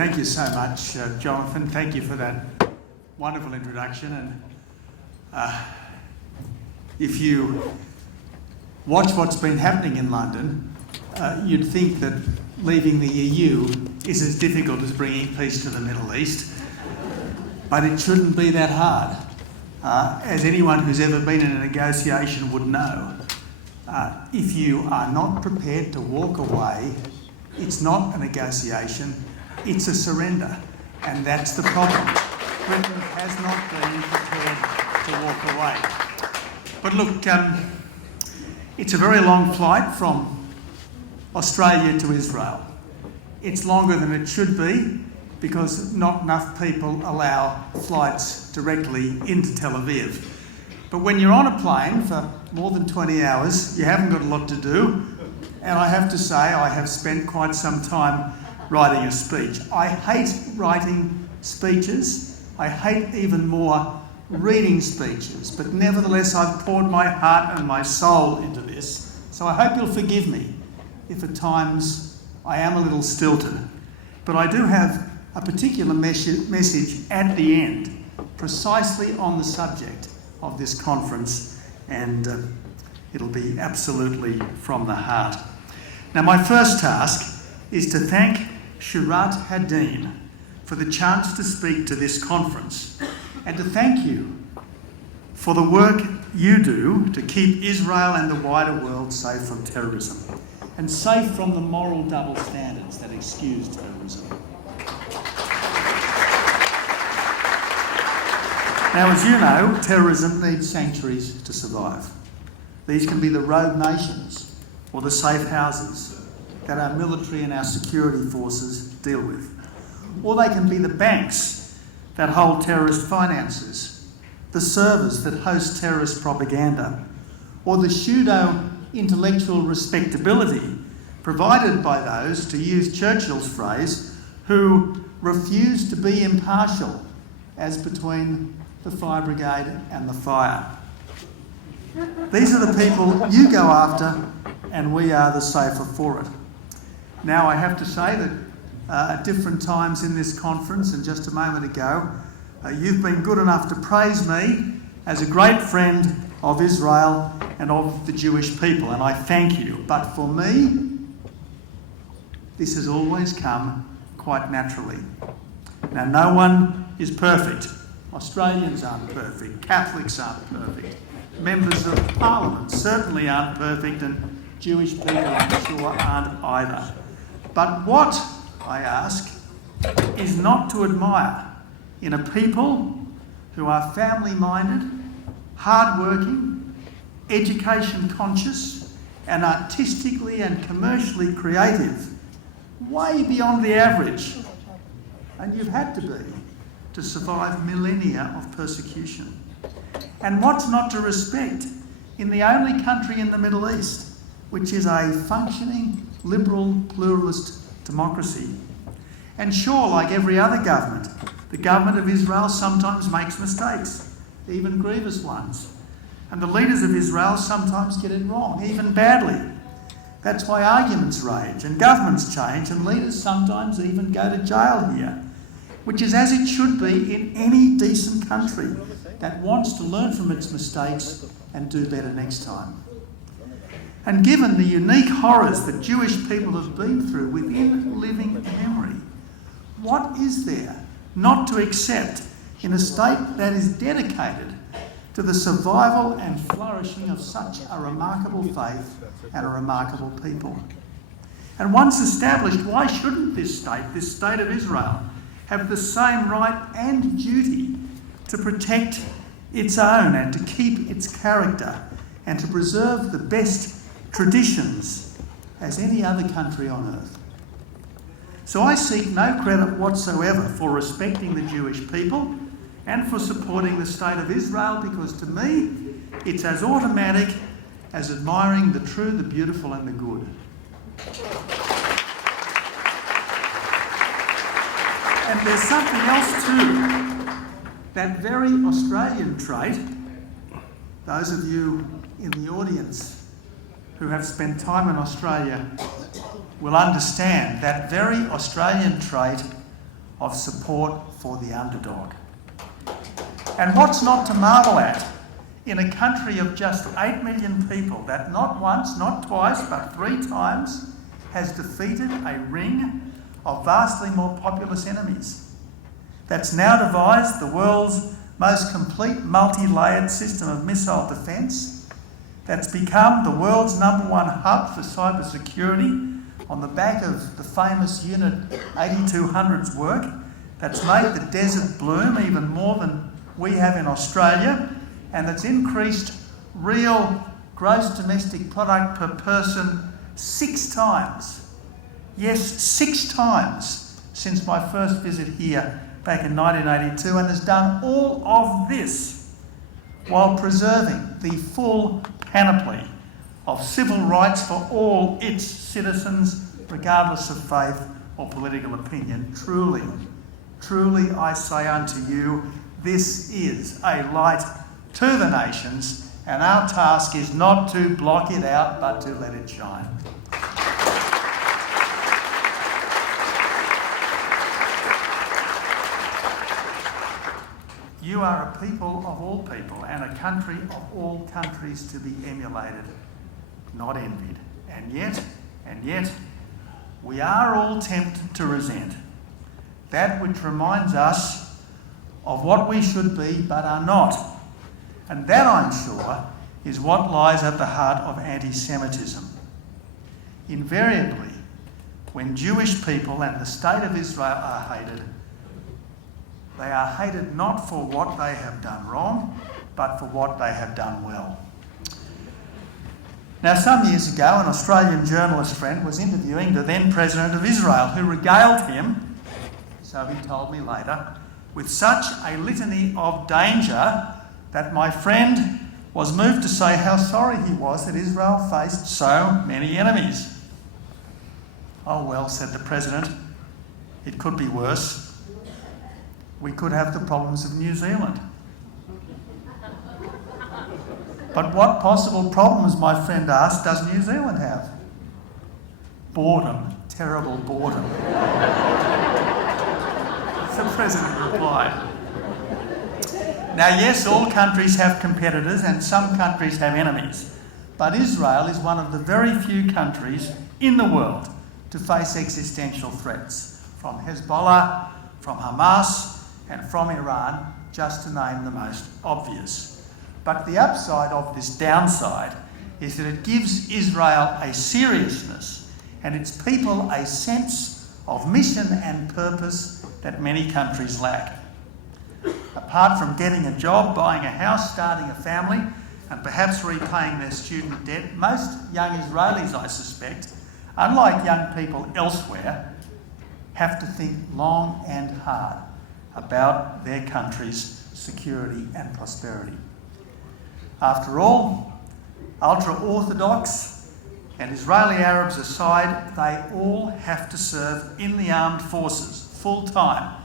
Thank you so much, Jonathan. Thank you for that wonderful introduction. And if you watch what's been happening in London, you'd think that leaving the EU is as difficult as bringing peace to the Middle East. But it shouldn't be that hard. As anyone who's ever been in a negotiation would know, if you are not prepared to walk away, it's not a negotiation, it's a surrender. And that's the problem. Britain has not been prepared to walk away. But look, it's a very long flight from Australia to Israel. It's longer than it should be because not enough people allow flights directly into Tel Aviv. But when you're on a plane for more than 20 hours, you haven't got a lot to do. And I have to say, I have spent quite some time writing a speech. I hate writing speeches. I hate even more reading speeches. But nevertheless, I've poured my heart and my soul into this. So I hope you'll forgive me if at times I am a little stilted. But I do have a particular message at the end, precisely on the subject of this conference, and it'll be absolutely from the heart. Now, my first task is to thank Shurat HaDin for the chance to speak to this conference, and to thank you for the work you do to keep Israel and the wider world safe from terrorism, and safe from the moral double standards that excuse terrorism. Now, as you know, terrorism needs sanctuaries to survive. These can be the rogue nations or the safe houses that our military and our security forces deal with. Or they can be the banks that hold terrorist finances, the servers that host terrorist propaganda, or the pseudo-intellectual respectability provided by those, to use Churchill's phrase, who refuse to be impartial as between the fire brigade and the fire. These are the people you go after, and we are the safer for it. Now, I have to say that at different times in this conference, and just a moment ago, you've been good enough to praise me as a great friend of Israel and of the Jewish people, and I thank you. But for me, this has always come quite naturally. Now, no one is perfect. Australians aren't perfect, Catholics aren't perfect, members of Parliament certainly aren't perfect, and Jewish people, I'm sure, aren't either. But what, I ask, is not to admire in a people who are family-minded, hard-working, education-conscious, and artistically and commercially creative, way beyond the average, and you've had to be, to survive millennia of persecution. And what's not to respect in the only country in the Middle East which is a functioning, liberal, pluralist democracy? And sure, like every other government, the government of Israel sometimes makes mistakes, even grievous ones. And the leaders of Israel sometimes get it wrong, even badly. That's why arguments rage and governments change, and leaders sometimes even go to jail here, which is as it should be in any decent country that wants to learn from its mistakes and do better next time. And given the unique horrors that Jewish people have been through within living memory, what is there not to accept in a state that is dedicated to the survival and flourishing of such a remarkable faith and a remarkable people? And once established, why shouldn't this state of Israel, have the same right and duty to protect its own and to keep its character and to preserve the best traditions as any other country on earth? So I seek no credit whatsoever for respecting the Jewish people and for supporting the state of Israel, because to me it's as automatic as admiring the true, the beautiful and the good. And there's something else too. That very Australian trait, those of you in the audience who have spent time in Australia will understand, that very Australian trait of support for the underdog. And what's not to marvel at in a country of just 8 million people that not once, not twice, but 3 times has defeated a ring of vastly more populous enemies, that's now devised the world's most complete multi-layered system of missile defence, that's become the world's #1 hub for cybersecurity on the back of the famous Unit 8200's work, that's made the desert bloom even more than we have in Australia, and that's increased real gross domestic product per person 6 times. Yes, 6 times since my first visit here back in 1982, and has done all of this while preserving the full panoply of civil rights for all its citizens, regardless of faith or political opinion. Truly, truly I say unto you, this is a light to the nations, and our task is not to block it out, but to let it shine. You are a people of all people and a country of all countries to be emulated, not envied. And yet, we are all tempted to resent that which reminds us of what we should be but are not. And that, I'm sure, is what lies at the heart of anti-Semitism. Invariably, when Jewish people and the state of Israel are hated, they are hated not for what they have done wrong, but for what they have done well. Now, some years ago, an Australian journalist friend was interviewing the then President of Israel, who regaled him, so he told me later, with such a litany of danger that my friend was moved to say how sorry he was that Israel faced so many enemies. Oh well, said the President, it could be worse. We could have the problems of New Zealand. But what possible problems, my friend asked, does New Zealand have? Boredom, terrible boredom. The President replied. Now yes, all countries have competitors and some countries have enemies, but Israel is one of the very few countries in the world to face existential threats, from Hezbollah, from Hamas, and from Iran, just to name the most obvious. But the upside of this downside is that it gives Israel a seriousness and its people a sense of mission and purpose that many countries lack. Apart from getting a job, buying a house, starting a family, and perhaps repaying their student debt, most young Israelis, I suspect, unlike young people elsewhere, have to think long and hard about their country's security and prosperity. After all, ultra-Orthodox and Israeli Arabs aside, they all have to serve in the armed forces full-time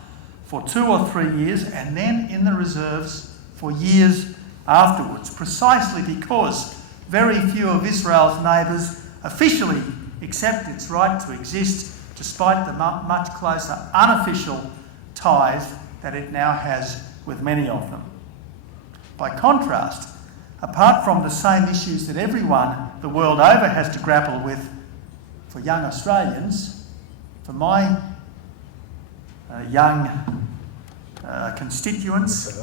for 2 or 3 years, and then in the reserves for years afterwards, precisely because very few of Israel's neighbours officially accept its right to exist, despite the much closer unofficial ties that it now has with many of them. By contrast, apart from the same issues that everyone the world over has to grapple with, for young Australians, for my young constituents,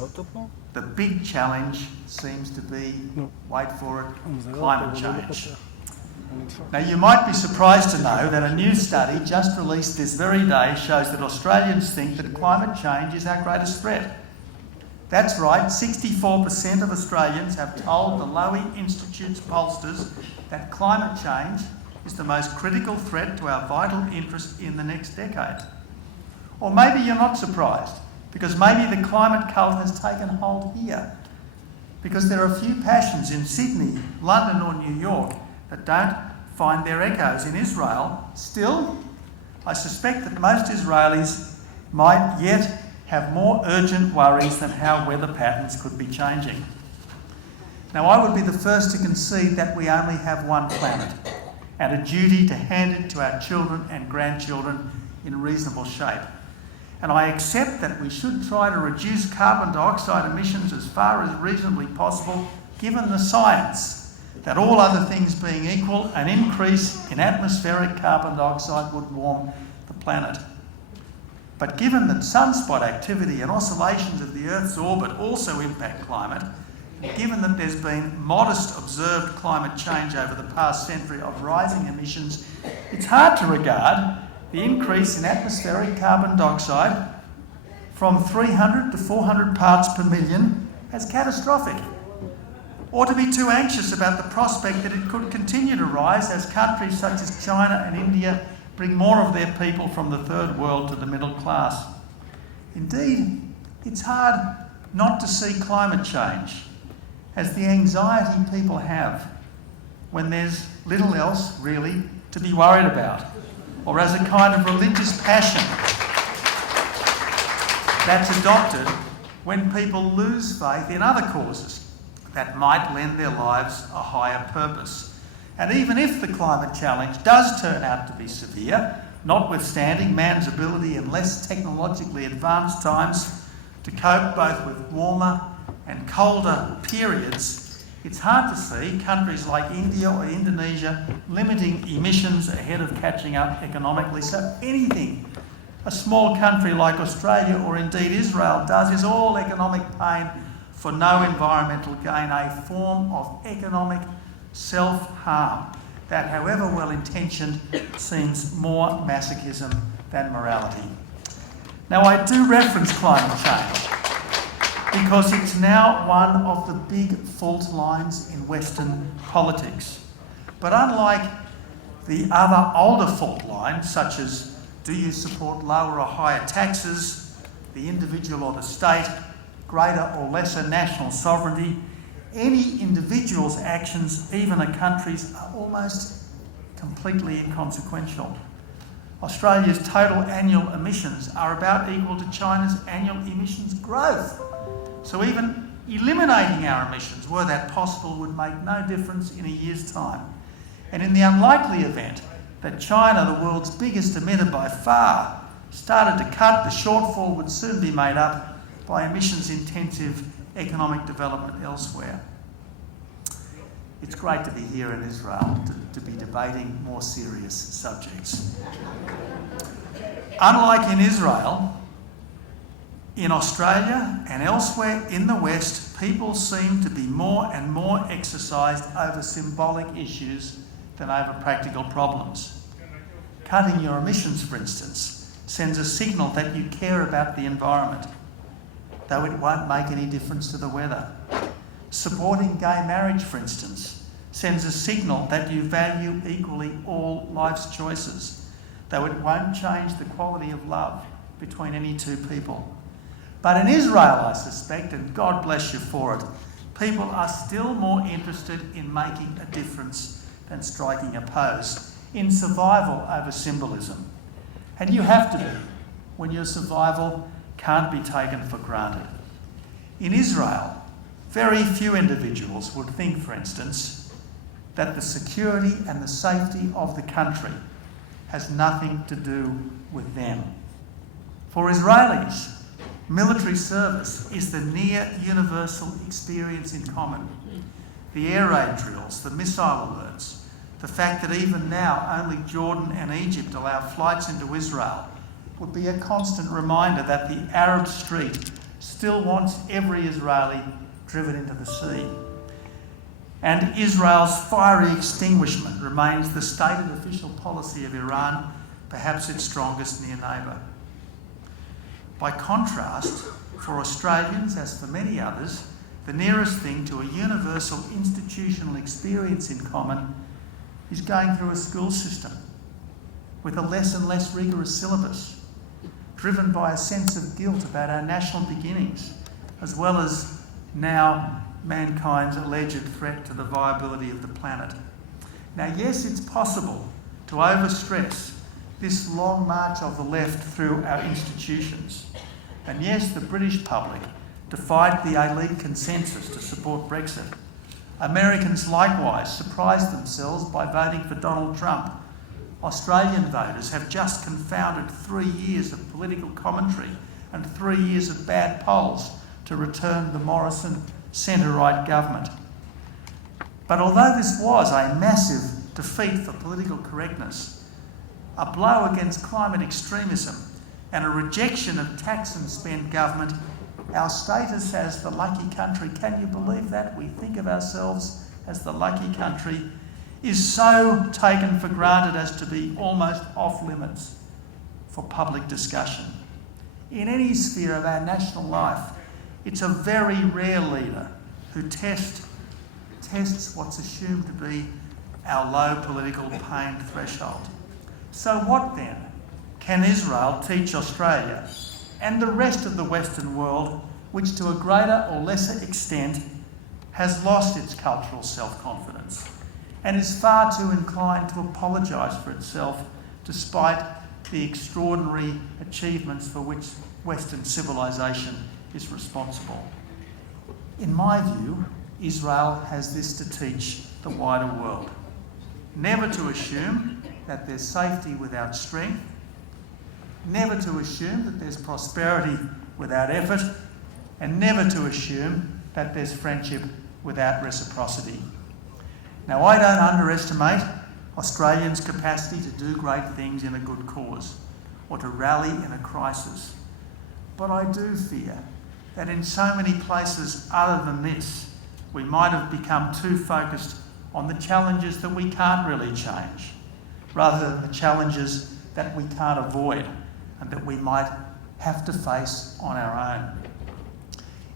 the big challenge seems to be, wait for it, climate change. Now, you might be surprised to know that a new study just released this very day shows that Australians think that climate change is our greatest threat. That's right, 64% of Australians have told the Lowy Institute's pollsters that climate change is the most critical threat to our vital interests in the next decade. Or maybe you're not surprised, because maybe the climate cult has taken hold here, because there are few passions in Sydney, London or New York that don't find their echoes in Israel. Still, I suspect that most Israelis might yet have more urgent worries than how weather patterns could be changing. Now, I would be the first to concede that we only have one planet and a duty to hand it to our children and grandchildren in reasonable shape. and I accept that we should try to reduce carbon dioxide emissions as far as reasonably possible, given the science that all other things being equal, an increase in atmospheric carbon dioxide would warm the planet. But given that sunspot activity and oscillations of the Earth's orbit also impact climate, and given that there's been modest observed climate change over the past century of rising emissions, it's hard to regard the increase in atmospheric carbon dioxide from 300 to 400 parts per million as catastrophic, or to be too anxious about the prospect that it could continue to rise as countries such as China and India bring more of their people from the third world to the middle class. Indeed, it's hard not to see climate change as the anxiety people have when there's little else really to be worried about, or as a kind of religious passion that's adopted when people lose faith in other causes that might lend their lives a higher purpose. And even if the climate challenge does turn out to be severe, notwithstanding man's ability in less technologically advanced times to cope both with warmer and colder periods, it's hard to see countries like India or Indonesia limiting emissions ahead of catching up economically. So anything a small country like Australia or indeed Israel does is all economic pain for no environmental gain, a form of economic self-harm that, however well-intentioned, seems more masochism than morality. Now, I do reference climate change because it's now one of the big fault lines in Western politics. But unlike the other older fault lines, such as do you support lower or higher taxes, the individual or the state, greater or lesser national sovereignty, any individual's actions, even a country's, are almost completely inconsequential. Australia's total annual emissions are about equal to China's annual emissions growth. So even eliminating our emissions, were that possible, would make no difference in a year's time. And in the unlikely event that China, the world's biggest emitter by far, started to cut, the shortfall would soon be made up by emissions-intensive economic development elsewhere. It's great to be here in Israel to be debating more serious subjects. Unlike in Israel, in Australia and elsewhere in the West, people seem to be more and more exercised over symbolic issues than over practical problems. Cutting your emissions, for instance, sends a signal that you care about the environment, though it won't make any difference to the weather. Supporting gay marriage, for instance, sends a signal that you value equally all life's choices, though it won't change the quality of love between any two people. But in Israel, I suspect, and God bless you for it, people are still more interested in making a difference than striking a pose, in survival over symbolism. And you have to be, when your survival can't be taken for granted. In Israel, very few individuals would think, for instance, that the security and the safety of the country has nothing to do with them. For Israelis, military service is the near universal experience in common. The air raid drills, the missile alerts, the fact that even now only Jordan and Egypt allow flights into Israel would be a constant reminder that the Arab street still wants every Israeli driven into the sea. And Israel's fiery extinguishment remains the stated official policy of Iran, perhaps its strongest near neighbour. By contrast, for Australians, as for many others, the nearest thing to a universal institutional experience in common is going through a school system with a less and less rigorous syllabus, driven by a sense of guilt about our national beginnings, as well as now mankind's alleged threat to the viability of the planet. Now, yes, it's possible to overstress this long march of the left through our institutions. And yes, the British public defied the elite consensus to support Brexit. Americans likewise surprised themselves by voting for Donald Trump, Australian voters have just confounded 3 years of political commentary and 3 years of bad polls to return the Morrison centre-right government. But although this was a massive defeat for political correctness, a blow against climate extremism and a rejection of tax and spend government, our status as the lucky country, can you believe that? We think of ourselves as the lucky country, is so taken for granted as to be almost off limits for public discussion. In any sphere of our national life, it's a very rare leader who tests what's assumed to be our low political pain threshold. So what then can Israel teach Australia and the rest of the Western world, which to a greater or lesser extent has lost its cultural self-confidence and is far too inclined to apologise for itself despite the extraordinary achievements for which Western civilisation is responsible? In my view, Israel has this to teach the wider world: never to assume that there's safety without strength, never to assume that there's prosperity without effort, and never to assume that there's friendship without reciprocity. Now, I don't underestimate Australians' capacity to do great things in a good cause or to rally in a crisis. But I do fear that in so many places other than this, we might have become too focused on the challenges that we can't really change, rather than the challenges that we can't avoid and that we might have to face on our own.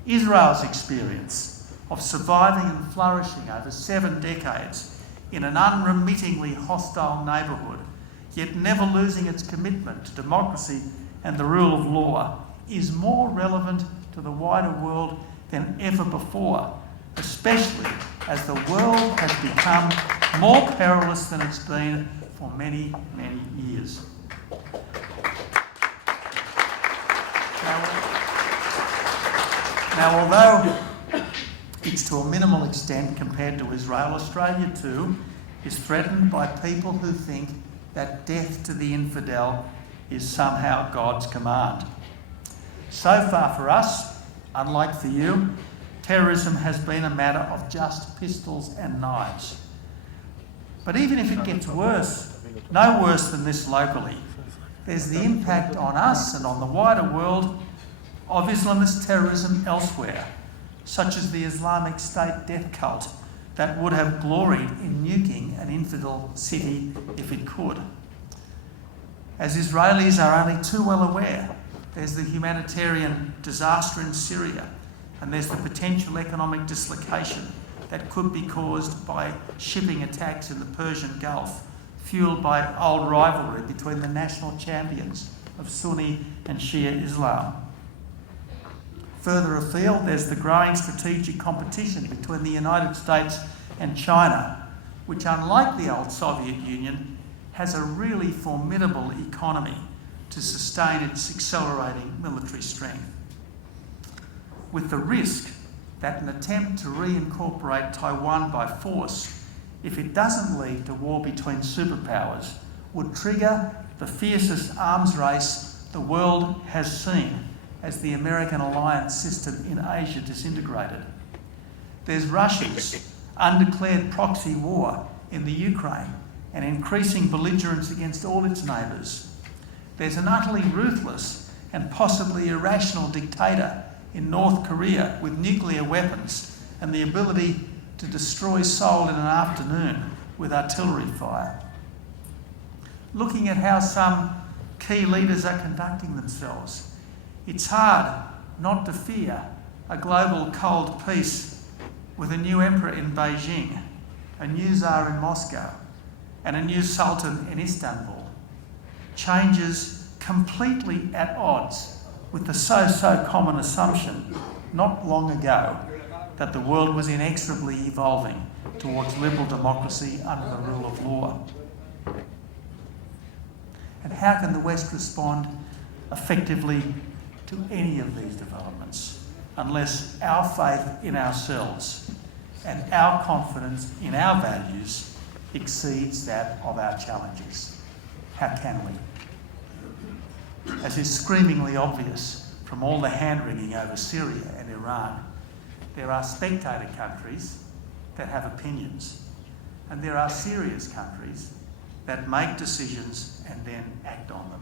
Israel's experience of surviving and flourishing over 7 decades in an unremittingly hostile neighbourhood, yet never losing its commitment to democracy and the rule of law, is more relevant to the wider world than ever before, especially as the world has become more perilous than it's been for many, many years. Now, although it's to a minimal extent compared to Israel, Australia too is threatened by people who think that death to the infidel is somehow God's command. So far for us, unlike for you, terrorism has been a matter of just pistols and knives. But even if it gets worse, no worse than this locally, there's the impact on us and on the wider world of Islamist terrorism elsewhere, such as the Islamic State death cult that would have gloried in nuking an infidel city if it could. As Israelis are only too well aware, there's the humanitarian disaster in Syria, and there's the potential economic dislocation that could be caused by shipping attacks in the Persian Gulf, fuelled by old rivalry between the national champions of Sunni and Shia Islam. Further afield, there's the growing strategic competition between the United States and China, which, unlike the old Soviet Union, has a really formidable economy to sustain its accelerating military strength. With the risk that an attempt to reincorporate Taiwan by force, if it doesn't lead to war between superpowers, would trigger the fiercest arms race the world has seen as the American alliance system in Asia disintegrated. There's Russia's undeclared proxy war in the Ukraine and increasing belligerence against all its neighbours. There's an utterly ruthless and possibly irrational dictator in North Korea with nuclear weapons and the ability to destroy Seoul in an afternoon with artillery fire. Looking at how some key leaders are conducting themselves, it's hard not to fear a global cold peace with a new emperor in Beijing, a new Tsar in Moscow, and a new Sultan in Istanbul. Changes completely at odds with the so common assumption not long ago that the world was inexorably evolving towards liberal democracy under the rule of law. And how can the West respond effectively to any of these developments unless our faith in ourselves and our confidence in our values exceeds that of our challenges? How can we? As is screamingly obvious from all the hand-wringing over Syria and Iran, there are spectator countries that have opinions, and there are serious countries that make decisions and then act on them.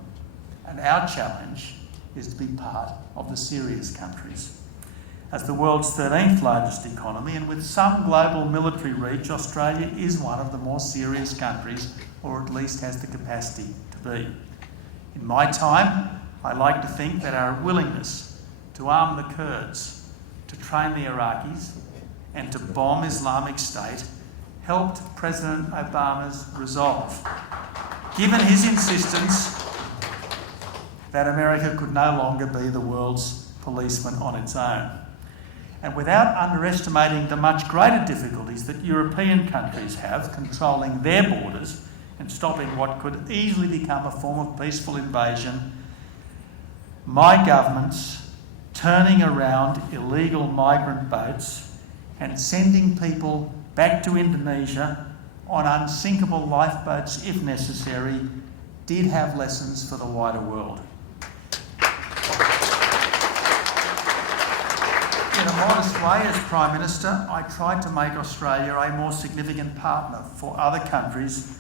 And our challenge is to be part of the serious countries. As the world's 13th largest economy and with some global military reach, Australia is one of the more serious countries, or at least has the capacity to be. In my time, I like to think that our willingness to arm the Kurds, to train the Iraqis, and to bomb Islamic State helped President Obama's resolve, given his insistence that America could no longer be the world's policeman on its own. And without underestimating the much greater difficulties that European countries have controlling their borders and stopping what could easily become a form of peaceful invasion, my government's turning around illegal migrant boats and sending people back to Indonesia on unsinkable lifeboats if necessary did have lessons for the wider world. In a modest way, as Prime Minister, I tried to make Australia a more significant partner for other countries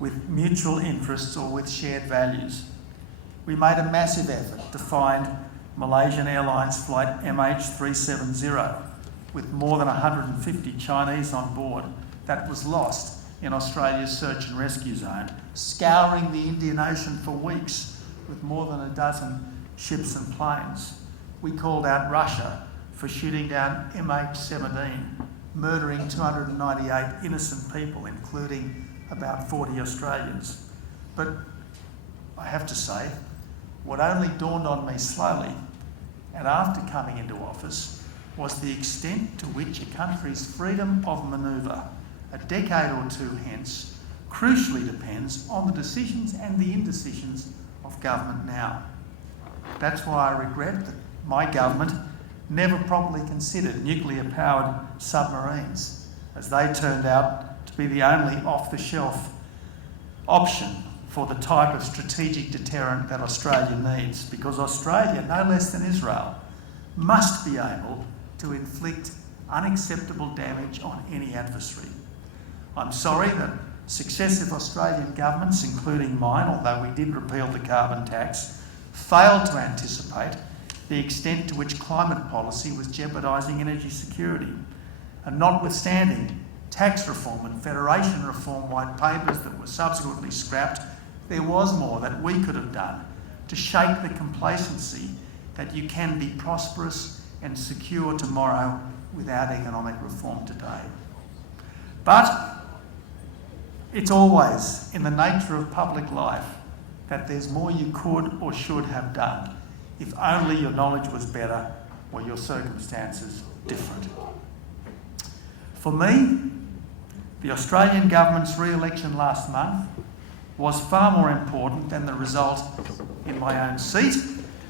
with mutual interests or with shared values. We made a massive effort to find Malaysian Airlines flight MH370 with more than 150 Chinese on board that was lost in Australia's search and rescue zone, scouring the Indian Ocean for weeks with more than a dozen ships and planes. We called out Russia for shooting down MH17, murdering 298 innocent people, including about 40 Australians. But I have to say, what only dawned on me slowly and after coming into office was the extent to which a country's freedom of manoeuvre, a decade or two hence, crucially depends on the decisions and the indecisions of government now. That's why I regret that my government never properly considered nuclear-powered submarines, as they turned out to be the only off-the-shelf option for the type of strategic deterrent that Australia needs, because Australia, no less than Israel, must be able to inflict unacceptable damage on any adversary. I'm sorry that successive Australian governments, including mine, although we did repeal the carbon tax, failed to anticipate the extent to which climate policy was jeopardising energy security. And notwithstanding tax reform and federation reform white papers that were subsequently scrapped, there was more that we could have done to shake the complacency that you can be prosperous and secure tomorrow without economic reform today. But it's always in the nature of public life that there's more you could or should have done, if only your knowledge was better or your circumstances different. For me, the Australian government's re-election last month was far more important than the result in my own seat,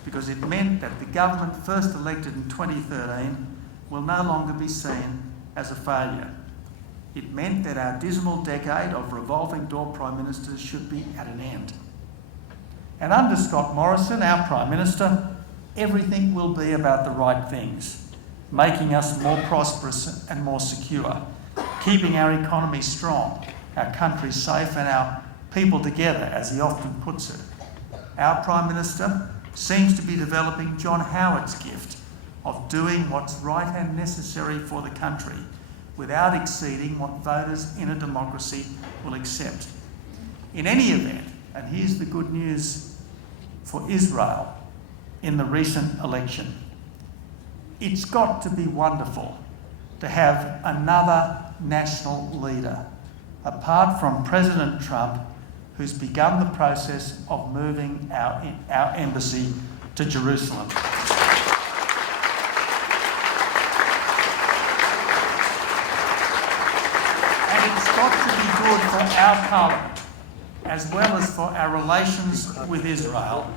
because it meant that the government first elected in 2013 will no longer be seen as a failure. It meant that our dismal decade of revolving door Prime Ministers should be at an end. And under Scott Morrison, our Prime Minister, everything will be about the right things, making us more prosperous and more secure, keeping our economy strong, our country safe and our people together, as he often puts it. Our Prime Minister seems to be developing John Howard's gift of doing what's right and necessary for the country without exceeding what voters in a democracy will accept. In any event, and here's the good news for Israel in the recent election, it's got to be wonderful to have another national leader, apart from President Trump, who's begun the process of moving our embassy to Jerusalem. And it's got to be good for our parliament, as well as for our relations with Israel,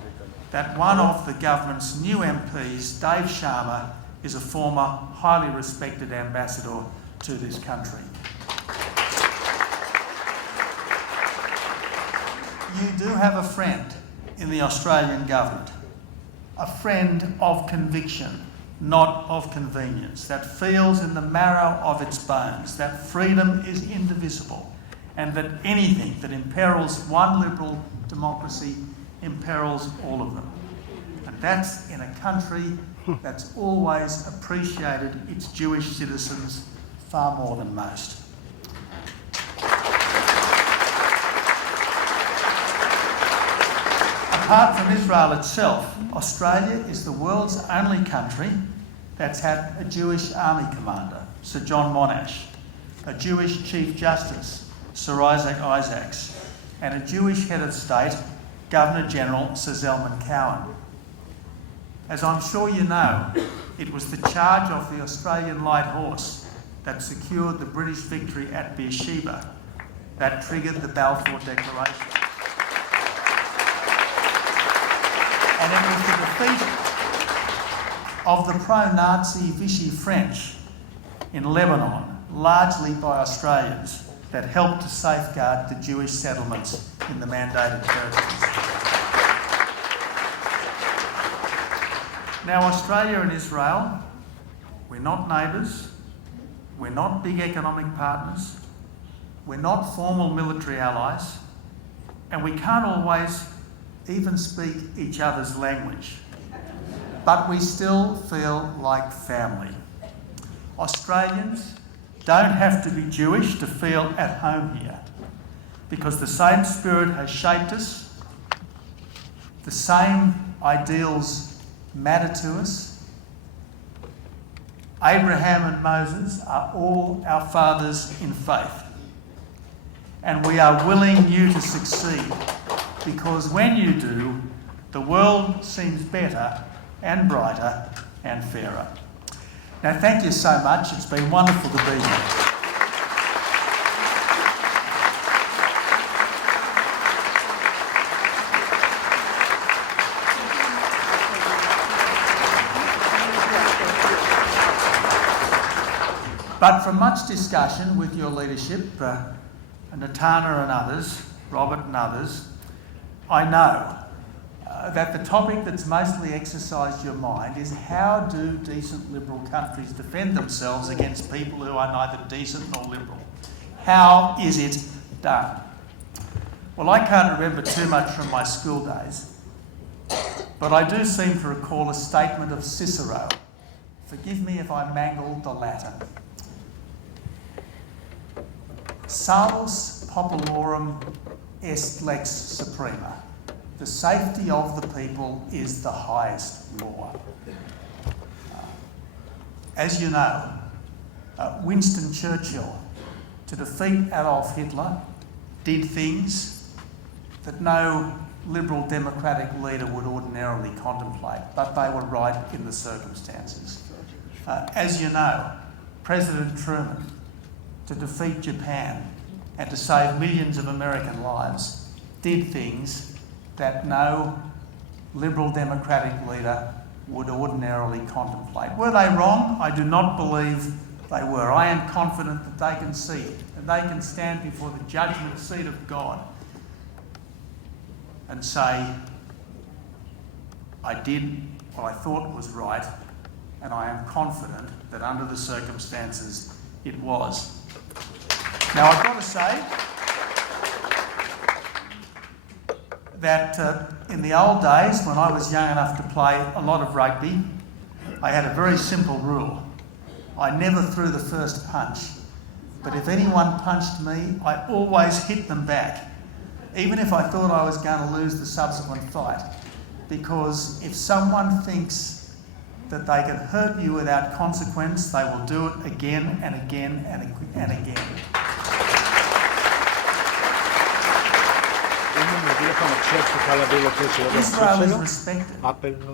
that one of the government's new MPs, Dave Sharma, is a former highly respected ambassador to this country. You do have a friend in the Australian government, a friend of conviction, not of convenience, that feels in the marrow of its bones that freedom is indivisible and that anything that imperils one liberal democracy imperils all of them. And that's in a country that's always appreciated its Jewish citizens far more than most. Apart from Israel itself, Australia is the world's only country that's had a Jewish army commander, Sir John Monash, a Jewish Chief Justice, Sir Isaac Isaacs, and a Jewish head of state, Governor General Sir Zelman Cowen. As I'm sure you know, it was the charge of the Australian Light Horse that secured the British victory at Beersheba that triggered the Balfour Declaration. And it was the defeat of the pro-Nazi Vichy French in Lebanon, largely by Australians, that helped to safeguard the Jewish settlements in the mandated territories. Now, Australia and Israel, we're not neighbours, we're not big economic partners, we're not formal military allies, and we can't always even speak each other's language. But we still feel like family. Australians don't have to be Jewish to feel at home here, because the same spirit has shaped us, the same ideals matter to us. Abraham and Moses are all our fathers in faith, and we are willing you to succeed, because when you do, the world seems better and brighter and fairer. Now, thank you so much. It's been wonderful to be here. But from much discussion with your leadership, Natana and others, Robert and others, I know that the topic that's mostly exercised your mind is how do decent liberal countries defend themselves against people who are neither decent nor liberal? How is it done? Well, I can't remember too much from my school days, but I do seem to recall a statement of Cicero. Forgive me if I mangled the Latin. Salus populorum est lex suprema. The safety of the people is the highest law. As you know, Winston Churchill, to defeat Adolf Hitler, did things that no liberal democratic leader would ordinarily contemplate, but they were right in the circumstances. As you know, President Truman, to defeat Japan and to save millions of American lives, did things that no liberal democratic leader would ordinarily contemplate. Were they wrong? I do not believe they were. I am confident that they can see it, and they can stand before the judgment seat of God and say, I did what I thought was right, and I am confident that under the circumstances it was. Now, I've got to say that in the old days, when I was young enough to play a lot of rugby, I had a very simple rule. I never threw the first punch, but if anyone punched me, I always hit them back, even if I thought I was going to lose the subsequent fight. Because if someone thinks that they can hurt you without consequence, they will do it again and again and again. Israel is respected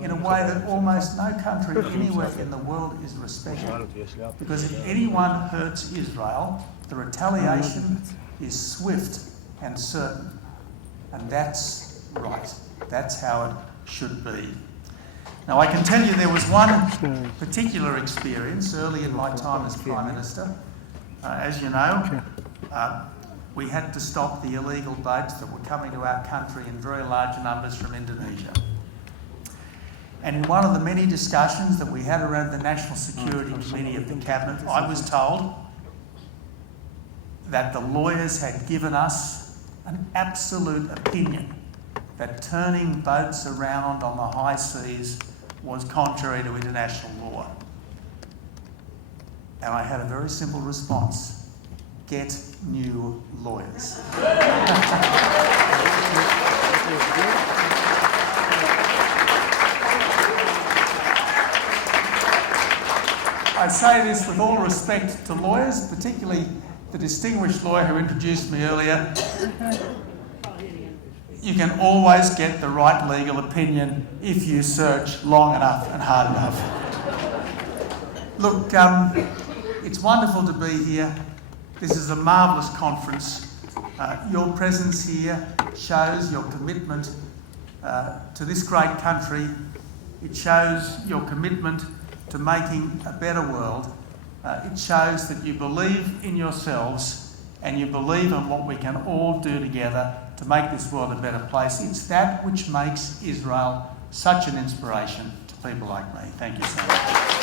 in a way that almost no country anywhere in the world is respected. Because if anyone hurts Israel, the retaliation is swift and certain. And that's right. That's how it should be. Now, I can tell you there was one particular experience early in my time as Prime Minister. As you know, we had to stop the illegal boats that were coming to our country in very large numbers from Indonesia. And in one of the many discussions that we had around the National Security Committee of the Cabinet, I was told that the lawyers had given us an absolute opinion that turning boats around on the high seas was contrary to international law. And I had a very simple response: get new lawyers. I say this with all respect to lawyers, particularly the distinguished lawyer who introduced me earlier. You can always get the right legal opinion if you search long enough and hard enough. Look, it's wonderful to be here. This is a marvellous conference. Your presence here shows your commitment to this great country. It shows your commitment to making a better world. It shows that you believe in yourselves and you believe in what we can all do together to make this world a better place. It's that which makes Israel such an inspiration to people like me. Thank you so much.